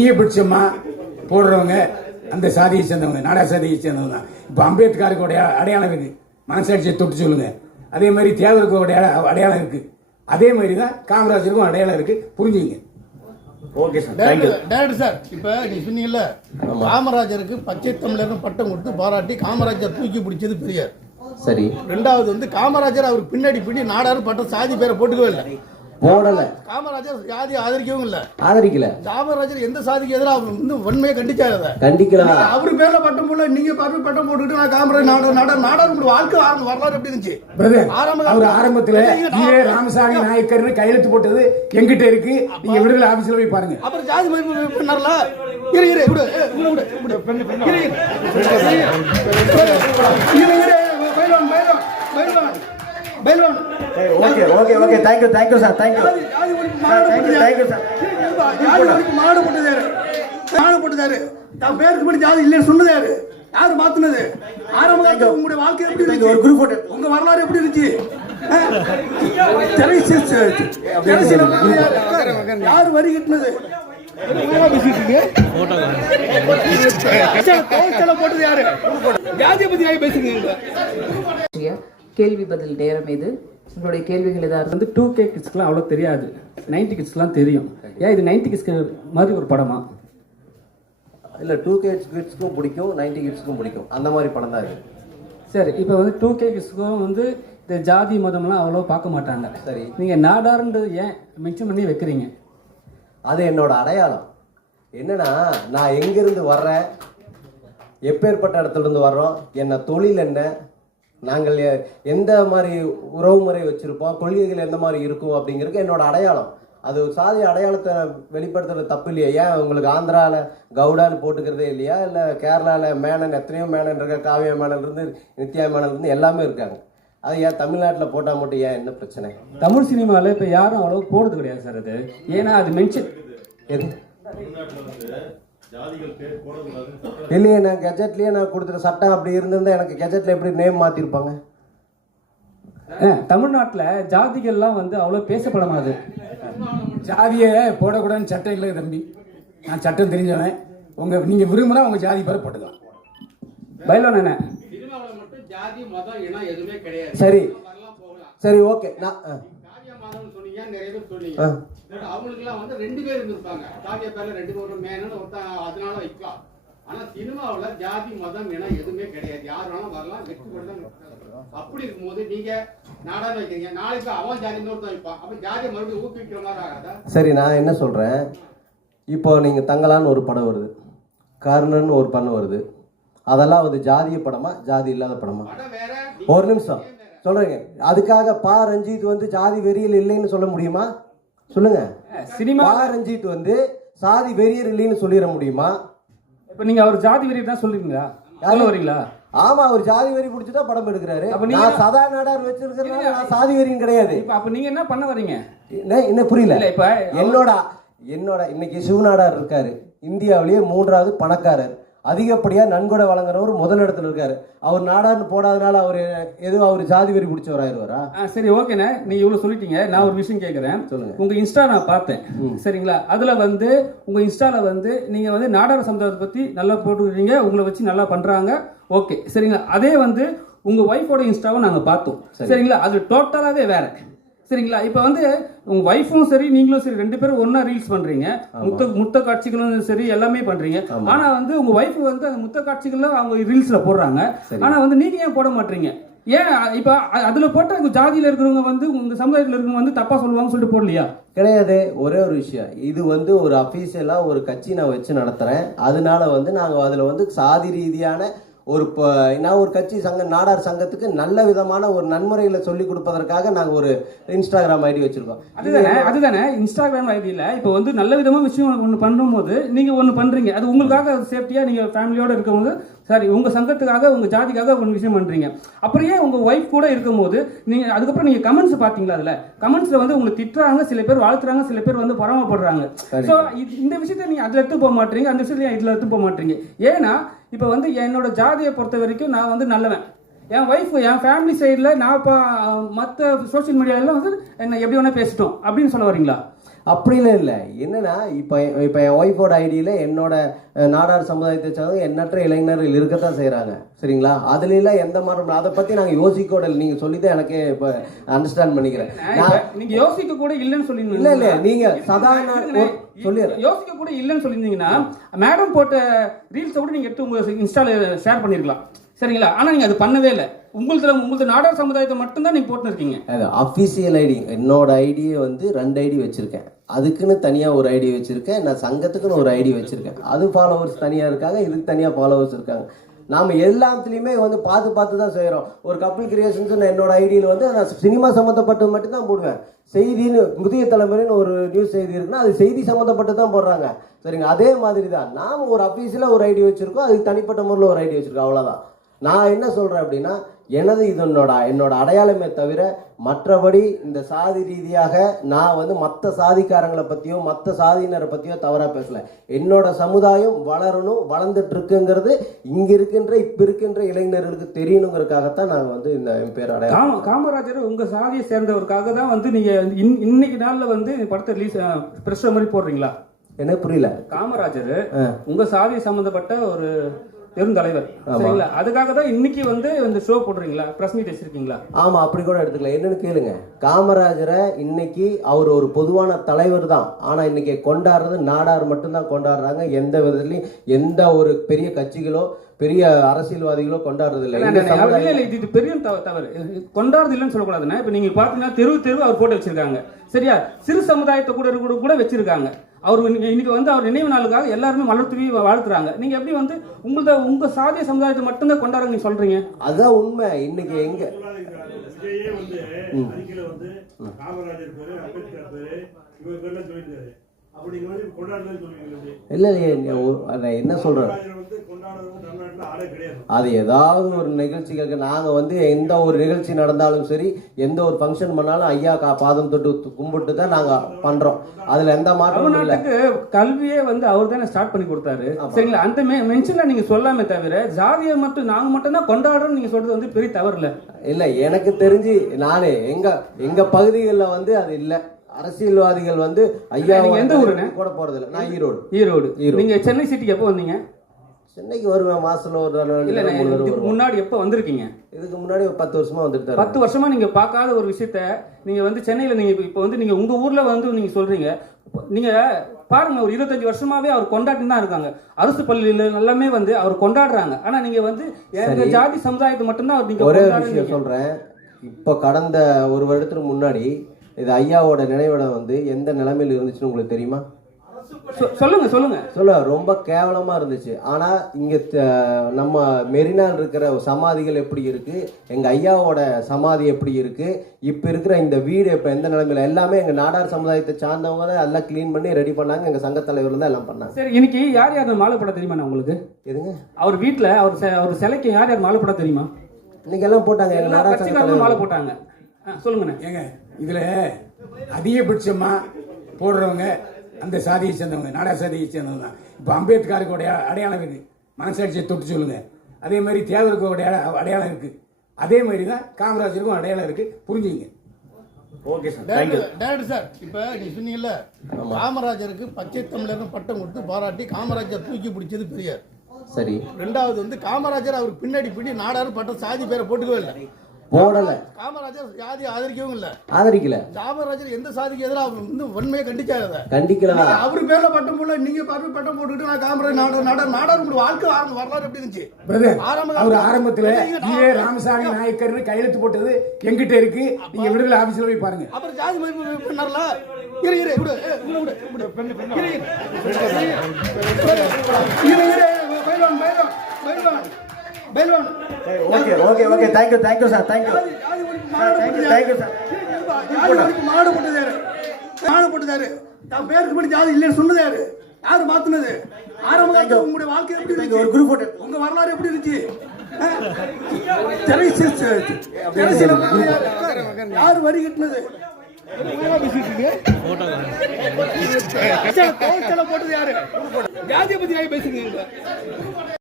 அதிகபட்சமா போடுறவங்க அந்த சாதியை சேர்ந்தவங்க நாடா சாதியை சேர்ந்தவங்க தான். இப்போ அம்பேத்கருக்கு ஒரு அடையா- அடையாளம் இருக்கு மனசாட்சியை தொட்டு சொல்லுங்க. அதே மாதிரி தேவருக்கு ஒரு அடையாளம் இருக்கு. அதே மாதிரி தான் காமராஜருக்கும் அடையாளம் இருக்கு. புரிஞ்சுங்க. ஓகே சார் டேரக்டர் சார் இப்ப நீ சொன்னீங்கல்ல காமராஜருக்கு பச்சை தமிழர்னு பட்டம் கொடுத்து பாராட்டி காமராஜர் தூக்கி பிடிச்சது பெரியார். சரி. ரெண்டாவது வந்து காமராஜர் அவருக்கு பின்னாடி பின்னாடி நாடாரு பட்டம் சாதி பேரை போட்டுக்கவே இல்லை. போடல காமராஜர் ஜாதி ஆதரிக்கவும் இல்லை. ஆதரிக்கல. காமராஜர் எந்த சாதிக்கு எதிராக அவர் வந்து வன்மையை கண்டிச்சாரு அதை. கண்டிக்கலாம் அவரு பேர்ல பட்டம் போடல நீங்க பாப்பி பட்டம் போட்டுக்கிட்டு நான் நாடார் நாடார் நாடார் உங்க வாழ்க்கை ஆரம்ப வரலாறு எப்படி இருந்துச்சு? ஆரம்ப அவர் ஆரம்பத்துல நீங்க- ராமசாமி நாயக்கர்னு கையெழுத்து போட்டது எங்கிட்ட இருக்கு. நீங்க விடுதலை ஆபீஸ்ல போய் பாருங்க. அப்புறம் ஜாதி மதிப்பு பண்ணார்ல? இரு இரு விடு. இரு, இரு. இரு, இரு, பைல்வான், பைல்வான். Okay okay okay thank you thank you sir thank you ஜாதி- ஜாதி ஒழிப்பு மாநாடு thank you, போட்டது thank you, யாரு? sir. இருப்பா, ஜாதி ஒழிப்பு மாநாடு போட்டது யாரு? மாநாடு போட்டது யாரு? தான் பேருக்கு முன்னாடி ஜாதி இல்லைன்னு சொன்னது யாரு யாரு மாத்துனது? ஆரம்ப காலத்துல உங்களுடைய வாழ்க்கை எப்படி இருந்துச்சு? ஒரு group photo. உங்க வரலாறு எப்படி இருந்துச்சு? யாரு- வரி கட்டினது? போட்டது யாரு? ஜாதியை பத்தி பற்றிய கேள்வி பதில் நேரம் இது. உங்களுடைய கேள்விகள் ஏதாவது வந்து டூ கே கிட்ஸ்க்குலாம் அவ்வளோ தெரியாது. நைன்டி கிட்ஸ்க்குலாம் தெரியும். ஏன் இது நைன்டி கிட்ஸ்க்கு மாதிரி ஒரு படமா? இல்ல டூ கிட்ஸ் கிட்ஸ்க்கும் பிடிக்கும் நைன்டி கிட்ஸ்க்கும் பிடிக்கும். அந்த மாதிரி படம் தான் இது. சரி இப்போ வந்து டூ கே கிட்ஸ்க்கும் வந்து இந்த ஜாதி மதம்லாம் அவ்வளோ பார்க்க மாட்டாங்க. சரி. நீங்கள் நாடார்ன்றது ஏன் மென்ஷன் பண்ணி வைக்கிறீங்க? அது என்னோட அடையாளம். என்னன்னா நான் எங்கிருந்து வர்றேன் எப்பேற்பட்ட இடத்துல இருந்து வர்றோம் என்ன தொழில் என்ன நாங்கள் எந்த மாதிரி உறவு முறை வச்சிருப்போம் கொள்கைகள் எந்த மாதிரி இருக்கும் அப்படிங்கிறது என்னோட அடையாளம். அது சாதி அடையாளத்தை வெளிப்படுத்துறது தப்பு இல்லையா? ஏன் உங்களுக்கு ஆந்திரால கவுடான்னு போட்டுக்கிறதே இல்லையா? இல்லை கேரளால மேனன் எத்தனையோ மேனன் இருக்க காவியா மேனன் இருந்து நித்யா மேனன் இருந்து எல்லாமே இருக்காங்க. அது ஏன் தமிழ்நாட்டில் போட்டால் மட்டும் ஏன் என்ன பிரச்சனை? தமிழ் சினிமாவில் இப்போ யாரும் அவ்வளோ போடுறது கிடையாது சார் அது. ஏன்னா அது மென்ஷன் எது? இல்லையே நான் கெஜெட்லயே நான் கொடுத்துட்ட சட்டம் அப்படி இருந்திருந்தா எனக்கு கெஜெட்ல எப்படி நேம் மாத்திருப்பாங்க? தமிழ்நாட்டில் ஜாதிகள்லாம் வந்து அவ்வளோ பேசப்படாது ஜாதியை போடக்கூடாதுன்னு சட்டம் இல்லை தம்பி. நான் சட்டம் தெரிஞ்சவன். உங்க நீங்க விரும்பினா உங்க ஜாதி பேரை போட்டுக்கலாம். பயிலோன் என்ன? சினிமாவில் மட்டும் ஜாதி மதம் இனம் எதுவுமே கிடையாது. சரி. வரலாம் போகலாம். சரி ஓகே நான் நிறைய பேர் அவங்களுக்குலாம் வந்து ரெண்டு பேர் இருந்திருப்பாங்க. காவியா பேர்ல ரெண்டு பேரும் மேனு ஒருத்தன் அதனால வைக்கலாம் ஆனா சினிமாவுல ஜாதி மதம் இனம் எதுவுமே கிடையாது. யார் வேணாலும் வரலாம் வெற்றி தான் அப்படி இருக்கும்போது நீங்க நாடான்னு வைக்கிறீங்க. நாளைக்கு அவன் ஜாதி ஒருத்தன் வைப்பான். அப்ப ஜாதியை மறுபடியும் ஊக்குவிக்கிற மாதிரி ஆகாதா? சரி நான் என்ன சொல்றேன்? இப்போ நீங்க தங்கலான்னு ஒரு படம் வருது. கர்ணன் ஒரு படம் வருது. அதெல்லாம் வந்து ஜாதிய படமா? ஜாதி இல்லாத படமா? ஒரு நிமிஷம். சொல்றேங்க. அதுக்காக பா ரஞ்சித் வந்து ஜாதி வெறியல் இல்லைன்னு சொல்ல முடியுமா? சொல்லுங்க. சினிமா பா ரஞ்சித் வந்து சாதி வெறியர் இல்லைன்னு சொல்லிட முடியுமா? இப்போ நீங்கள் அவர் ஜாதி வெறி தான் சொல்லுவீங்களா சொல்ல வரீங்களா? ஆமா அவர் ஜாதி வெறி பிடிச்சிட்டா படம் எடுக்கிறாரு. அப்ப நீங்க- நான் சதா நாடார் வச்சிருக்கிறதுனால நான் சாதி வெறியும் கிடையாது. இப்போ அப்போ நீங்கள் என்ன பண்ண வரீங்க? என்ன புரியல. இப்ப என்னோட என்னோட இன்னைக்கு சிவநாடார் இருக்காரு. இந்தியாவிலேயே மூன்றாவது பணக்காரர். அதிகப்படியா நன்கொடை வழங்குறவர் முதல் இடத்துல இருக்காரு. அவர் நாடார்னு போடாதனால அவர் எதுவும் அவர் ஜாதி வெறி பிடிச்சவராயிருவாரா? ஆ சரி ஓகேண்ணே. நீங்க இவ்வளவு சொல்லிட்டீங்க. நான் ஒரு விஷயம் கேட்குறேன் சொல்லுங்க. உங்க இன்ஸ்டா நான் பார்த்தேன். சரிங்களா? அதுல வந்து உங்க இன்ஸ்டால வந்து நீங்க வந்து நாடார் சமுதாயத்தை பத்தி நல்லா போட்டுக்கிறீங்க. உங்களை வச்சு நல்லா பண்றாங்க. ஓகே. சரிங்களா? அதே வந்து உங்க ஒய்ஃபோட இன்ஸ்டாவை நாங்க பார்த்தோம். சரிங்களா? அது டோட்டலாவே வேற. சரிங்களா? இப்போ வந்து உங்க ஒய்ஃபும் சரி நீங்களும் சரி ரெண்டு பேரும் ஒண்ணா ரீல்ஸ் பண்றீங்க. முத்த முத்த காட்சிகளும் சரி எல்லாமே பண்றீங்க. ஆனா வந்து உங்க ஒய்ஃப் வந்து அந்த முத்த காட்சிகள்ல அவங்க ரீல்ஸ்ல போடுறாங்க. ஆனா வந்து நீங்க ஏன் போட மாட்டீங்க? ஏன் இப்ப அதுல போட்ட உங்க ஜாதியில இருக்கிறவங்க வந்து உங்க சமுதாயத்துல இருக்கிறவங்க வந்து தப்பா சொல்லுவாங்கன்னு சொல்லிட்டு போடலையா? கிடையாது. ஒரே ஒரு விஷயம். இது வந்து ஒரு அஃபீஷியலா ஒரு கட்சி நான் வச்சு நடத்துறேன். அதனால வந்து நாங்க அதுல வந்து சாதி ரீதியான ஒரு ப- நான் ஒரு கட்சி சங்க நாடார் சங்கத்துக்கு நல்ல விதமான ஒரு நன்முறைகளை சொல்லி கொடுப்பதற்காக நாங்க ஒரு இன்ஸ்டாகிராம் ஐடி வச்சிருக்கோம். அதுதானே அதுதானே இன்ஸ்டாகிராம் ஐடியில் இப்போ வந்து நல்ல விதமா விஷயம் ஒன்று பண்ணும்போது நீங்க ஒன்று பண்றீங்க. அது உங்களுக்காக சேஃப்டியா நீங்க ஃபேமிலியோட இருக்கவங்க சாரி உங்க சங்கத்துக்காக உங்க ஜாதிக்காக ஒரு விஷயம் பண்றீங்க. அப்புறம் ஏன் உங்க ஒய்ஃப் கூட இருக்கும்போது நீங்க அதுக்கப்புறம் நீங்க கமெண்ட்ஸ் பாத்தீங்களா அதுல? கமெண்ட்ஸ்ல வந்து உங்களை திட்டுறாங்க சில பேர் வாழ்த்துறாங்க சில பேர் வந்து பொறாமப்படுறாங்க. ஸோ இந்த விஷயத்த நீங்க அதுல எடுத்து போக மாட்டீங்க அந்த விஷயத்துல இதுல எடுத்து போக மாட்டீங்க? ஏன்னா இப்போ வந்து என்னோட ஜாதியை பொறுத்த வரைக்கும் நான் வந்து நல்லவன். என் ஒய்ஃப் என் ஃபேமிலி சைடில் நான் இப்போ மற்ற சோஷியல் மீடியாலாம் வந்து என்ன எப்படி வேணால் பேசிட்டோம் அப்படின்னு சொல்ல வரீங்களா? அப்படிலாம் இல்லை. என்னன்னா இப்போ இப்போ என் ஒய்ஃபோட ஐடியில் என்னோட நாடார் சமுதாயத்தை சார்ந்த எண்ணற்ற இளைஞர்கள் இருக்கத்தான் செய்கிறாங்க சரிங்களா? அதுல எல்லாம் எந்த மாற்றம் அதை பற்றி நாங்கள் யோசிக்கோட இல்லை. நீங்கள் சொல்லி தான் எனக்கே இப்போ அண்டர்ஸ்டாண்ட் பண்ணிக்கிறேன். நான் நீங்க யோசிக்க கூட இல்லைன்னு சொல்லி இல்ல, இல்ல, நீங்க சாதாரண சொல்லிடுறேன். யோசிக்க கூட இல்லைன்னு சொல்லியிருந்தீங்கன்னா மேடம் போட்ட ரீல்ஸை கூட நீங்க எடுத்து உங்க இன்ஸ்டால ஷேர் பண்ணிருக்கலாம். சரிங்களா? ஆனா நீங்க அது பண்ணவே இல்லை. உங்களது உங்களது நாடார் சமுதாயத்தை மட்டும்தான் நீங்க போட்டுருக்கீங்க அது அஃபிஷியல் ஐடி என்னோட ஐடியை வந்து ரெண்டு ஐடி வச்சுருக்கேன். அதுக்குன்னு தனியாக ஒரு ஐடி வச்சுருக்கேன். நான் சங்கத்துக்குன்னு ஒரு ஐடி வச்சுருக்கேன். அது ஃபாலோவர்ஸ் தனியாக இருக்காங்க இதுக்கு தனியாக ஃபாலோவர்ஸ் இருக்காங்க. நாம் எல்லாத்துலேயுமே வந்து பார்த்து பார்த்து தான் செய்கிறோம் ஒரு கப்பல் கிரியேஷன்ஸ் என்னோட ஐடியில் வந்து நான் சினிமா சம்மந்தப்பட்டது மட்டும் தான் போடுவேன். செய்தின்னு புதிய தலைமுறைன்னு ஒரு நியூஸ் செய்தி இருக்குன்னா அது செய்தி சம்மந்தப்பட்டு தான் போடுறாங்க. சரிங்க அதே மாதிரி தான் நாம் ஒரு அஃபீஷியலாக ஒரு ஐடி வச்சுருக்கோம் அதுக்கு தனிப்பட்ட முறையில் ஒரு ஐடி வச்சுருக்கோம். அவ்வளோதான் நான் என்ன சொல்கிறேன் அப்படின்னா எனது இது என்னோட என்னோட அடையாளமே தவிர மற்றபடி இந்த சாதி ரீதியாக நான் வந்து மற்ற சாதிக்காரங்களை பற்றியோ மற்ற சாதியினரை பற்றியோ தவறாக பேசல. என்னோட சமுதாயம் வளரணும் வளர்ந்துட்டு இருக்குங்கிறது இங்கே இருக்கின்ற இப்போ இருக்கின்ற இளைஞர்களுக்கு தெரியணுங்கிறதுக்காகத்தான் நான் வந்து இந்த என் பேர் அடையாளம் காம காமராஜர் உங்க சாதியை சேர்ந்தவருக்காக தான் வந்து நீங்க இன்- இன்னைக்கு நாள்ல வந்து படத்தை ரிலீஸ் பிரஸ் மாதிரி போடுறீங்களா? எனக்கு புரியல. காமராஜர் ஆ. உங்க சாதியை சம்பந்தப்பட்ட ஒரு பெருந்தலைவர். சரிங்களா? அதுக்காக தான் இன்னைக்கு வந்து இந்த ஷோ போடுறீங்களா பிரஸ் மீட் வச்சிருக்கீங்களா? ஆமாம் அப்படி கூட எடுத்துக்கலாம். என்னன்னு கேளுங்க. காமராஜரை இன்னைக்கு அவர் ஒரு பொதுவான தலைவர் தான். ஆனால் இன்னைக்கு கொண்டாடுறது நாடார் மட்டும்தான் கொண்டாடுறாங்க. எந்த விதத்துலையும் எந்த ஒரு பெரிய கட்சிகளோ பெரிய அரசியல்வாதிகளோ கொண்டாடுறது இல்லை இது பெரிய தவ- தவறு. கொண்டாடுறது இல்லைன்னு சொல்லக்கூடாதுண்ணா. இப்போ நீங்க பாத்தீங்கன்னா தெரு தெரு அவர் போட்டு வச்சிருக்காங்க. சரியா? சிறு சமுதாயத்தை கூட கூட கூட வச்சிருக்காங்க. அவர் இன்னைக்கு இன்னைக்கு வந்து அவர் நினைவு நாளுக்காக எல்லாருமே மலர் தூவி வாழ்த்துறாங்க. நீங்க எப்படி வந்து உங்களத உங்க சாதிய சமுதாயத்தை மட்டும்தான் கொண்டாடுங்க நீங்க சொல்றீங்க? அதுதான் உண்மை. இன்னைக்கு எங்க விஜயே வந்து காமராஜர் பேரு அம்பேத்கர் பேரு பேர்லாம் இல்லை அதை என்ன சொல்கிறேன் காமராஜர் வந்து கொண்டாடுறது தமிழ்நாட்டுல ஆளே கிடையாது. அது ஏதாவது ஒரு நிகழ்ச்சிகளுக்கு நாங்கள் வந்து எந்த ஒரு நிகழ்ச்சி நடந்தாலும் சரி எந்த ஒரு ஃபங்க்ஷன் பண்ணாலும் ஐயா கா பாதம் தொட்டு கும்பிட்டு தான் நாங்கள் பண்ணுறோம் அதில் எந்த மாற்றமும் இல்லை. கல்வியே வந்து அவர் தானே ஸ்டார்ட் பண்ணி கொடுத்தாரு. சரிங்களா? அந்த மென்ஷன்ல நீங்க சொல்லாமே தவிர ஜாதியை மட்டும் நாங்க மட்டும் தான் கொண்டாடுறோம் நீங்க சொல்றது வந்து பெரிய தவறு இல்ல. இல்லை எனக்கு தெரிஞ்சு நானே எங்க எங்க பகுதிகளில் வந்து அது இல்லை. அரசியல்வாதிகள் வந்து ஐயா எந்த ஊருண்ணே? கூட போறது இல்லை நான் ஈரோடு ஈரோடு ஈரோடு. நீங்க சென்னை சிட்டிக்கு எப்போ வந்தீங்க சென்னைக்கு வருவேன் மாசத்துல ஒரு. முன்னாடி எப்போ வந்திருக்கீங்க இதுக்கு முன்னாடி ஒரு பத்து வருஷமா வந்துட்டு பத்து வருஷமா நீங்க பார்க்காத ஒரு விஷயத்த நீங்க வந்து சென்னையில நீங்க இப்ப- வந்து நீங்க உங்க ஊர்ல வந்து நீங்க சொல்றீங்க நீங்க பாருங்க ஒரு இருபத்தஞ்சு வருஷமாவே அவர் கொண்டாடி தான் இருக்காங்க அரசு பள்ளியில எல்லாமே வந்து அவர் கொண்டாடுறாங்க ஆனா நீங்க வந்து எங்க. ஜாதி சமுதாயத்தை மட்டும்தான் அவர் நீங்க ஒரே. விஷயம் சொல்றேன் இப்போ கடந்த ஒரு வருடத்துக்கு முன்னாடி இது ஐயாவோட நினைவிடம் வந்து எந்த நிலைமையில் இருந்துச்சுன்னு உங்களுக்கு தெரியுமா? சொ- சொல்லுங்க சொல்லுங்க. சொல்ல ரொம்ப கேவலமா இருந்துச்சு. ஆனா இங்க நம்ம மெரினால இருக்கிற சமாதிகள் எப்படி இருக்கு? எங்க ஐயாவோட சமாதி எப்படி இருக்கு? இப்ப இருக்கிற இந்த வீடு இப்ப எந்த நிலைமையில? எல்லாமே எங்க நாடார் சமுதாயத்தை சார்ந்தவங்க தான் எல்லாம் க்ளீன் பண்ணி ரெடி பண்ணாங்க. எங்க சங்க தலைவர் தான் எல்லாம் பண்ணாங்க. சரி இன்னைக்கு யார் யார் மாலை போட தெரியுமா உங்களுக்கு? எதுங்க? அவர் வீட்ல அவர் செ- அவர் சிலைக்கு யார் யார் மாலை போட தெரியுமா? இன்னைக்கு எல்லாம் போட்டாங்க எங்க நாடார் சங்க மாலை போட்டாங்க. சொல்லுங்கண்ணே. ஏங்க இதுல அதிகபட்சமா போடுறவங்க அந்த சாதியை சேர்ந்தவங்க நாடா சாதியை சேர்ந்தவங்க தான். இப்போ அம்பேத்கருக்கு ஒரு அடையா- அடையாளம் இருக்கு மனசாட்சியை தொட்டு சொல்லுங்க. அதே மாதிரி தேவருக்கு ஒரு அடையா- அடையாளம் இருக்கு. அதே மாதிரி தான் காமராஜருக்கும் அடையாளம் இருக்கு. புரிஞ்சுங்க. ஓகே சார் டேரக்டர் சார் இப்போ நீ சொன்னீங்கல்ல காமராஜருக்கு பச்சை தமிழர்னு பட்டம் கொடுத்து பாராட்டி காமராஜர் தூக்கி பிடிச்சது பெரியார். சரி. ரெண்டாவது வந்து காமராஜர் அவருக்கு பின்னாடி பின்னாடி நாடாரு பட்டம் சாதி பேரை போட்டுக்கவே இல்லை. போடல காமராஜர் ஜாதி ஆதரிக்கவும் இல்லை ஆதரிக்கல. காமராஜர் எந்த சாதிக்கு எதிராக அவர் வந்து வன்மையை கண்டிச்சாரு அதை கண்டிக்கலதான் அவர் பேர்ல பட்டம் போல நீங்க பார்த்து பட்டம் போட்டுக்கிட்டு நான் காமராஜர் நாடார் நாடார் நாடார் உங்க வாழ்க்கை ஆரம்ப வரலாறு எப்படி இருந்துச்சு? ஆரம்ப அவர் ஆரம்பத்துல நீங்க- ராமசாமி நாயக்கர்னு கையெழுத்து போட்டது எங்கிட்ட இருக்கு. நீங்க விடுதலை ஆபீஸ்ல போய் பாருங்க. அப்புறம் ஜாதி மதிப்பு பண்ணார்ல? இரு இரு விடு விடு விடு பெண்ணு பெண்ணு. இரு இரு. இரு இரு. Okay okay okay thank you thank you sir thank you ஜாதி ஜாதி ஒழிப்பு மாநாடு thank you, போட்டது thank you, யாரு? sir. ஜாதி ஒழிப்பு மாநாடு போட்டது யாரு மாநாடு போட்டது யாரு நான் பேருக்கு முன்னாடி ஜாதி இல்லைன்னு சொன்னது யாரு யாரு மாத்துனது? ஆரம்ப காலத்துல உங்களுடைய வாழ்க்கை எப்படி இருந்துச்சு? ஒரு group photo. உங்க வரலாறு எப்படி இருந்துச்சு? யாரு- யாரு வரி கட்டினது? போட்டது யாரு? ஜாதியை பத்தி பேசுறீங்க?